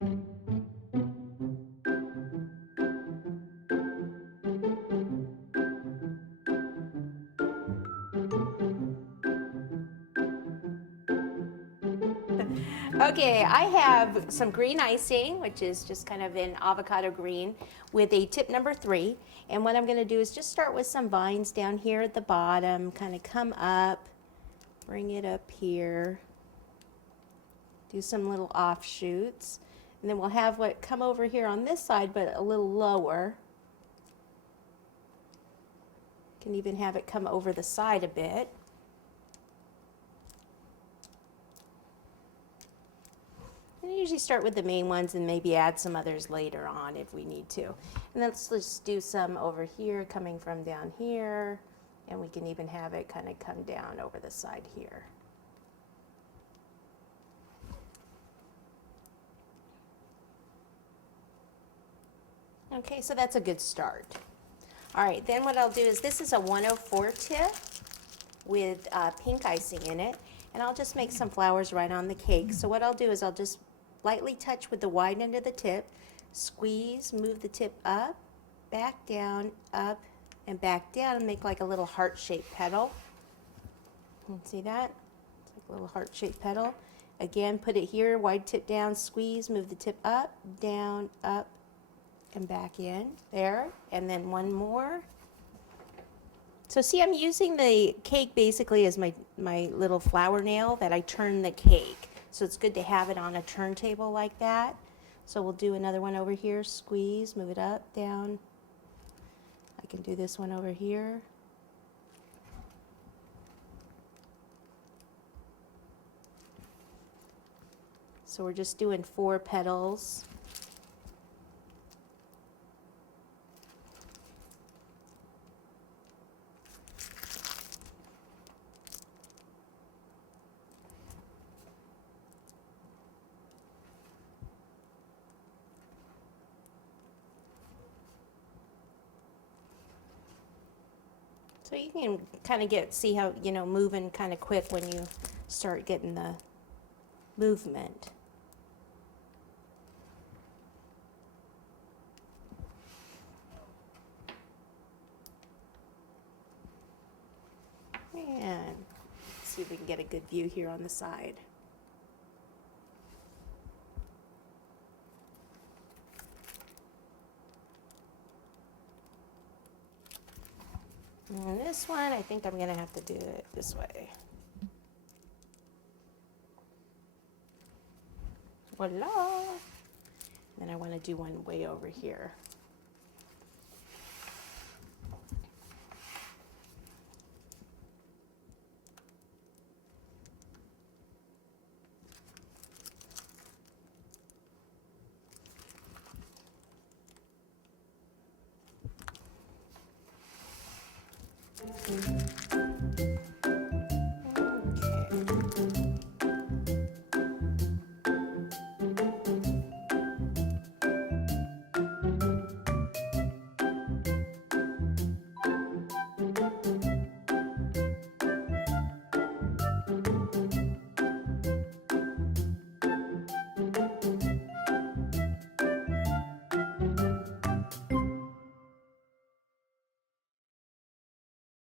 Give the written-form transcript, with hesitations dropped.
Okay, I have some green icing, which is just kind of an avocado green, with a tip number 3. And what I'm going to do is just start with some vines down here at the bottom, kind of come up, bring it up here, do some little offshoots. And then we'll have what come over here on this side, but a little lower. Can even have it come over the side a bit. I usually start with the main ones and maybe add some others later on if we need to. And let's just do some over here coming from down here, and we can even have it kind of come down over the side here. Okay, so that's a good start. All right, then what I'll do is, this is a 104 tip with pink icing in it, and I'll just make some flowers right on the cake. So what I'll do is I'll just lightly touch with the wide end of the tip, squeeze, move the tip up, up, and back down, and make like a little heart-shaped petal. You see that? It's like a little heart-shaped petal. Again, put it here, wide tip down, squeeze, move the tip up, and back in. There. And then one more. So see, I'm using the cake basically as my little flower nail that I turn the cake. So it's good to have it on a turntable like that. So we'll do another one over here, squeeze, move it up, down. I can do this one over here. So we're just doing 4 petals. So you can kind of see how, moving kind of quick when you start getting the movement. And let's see if we can get a good view here on the side. And this one, I think I'm going to have to do it this way. Voila! Then I want to do one way over here.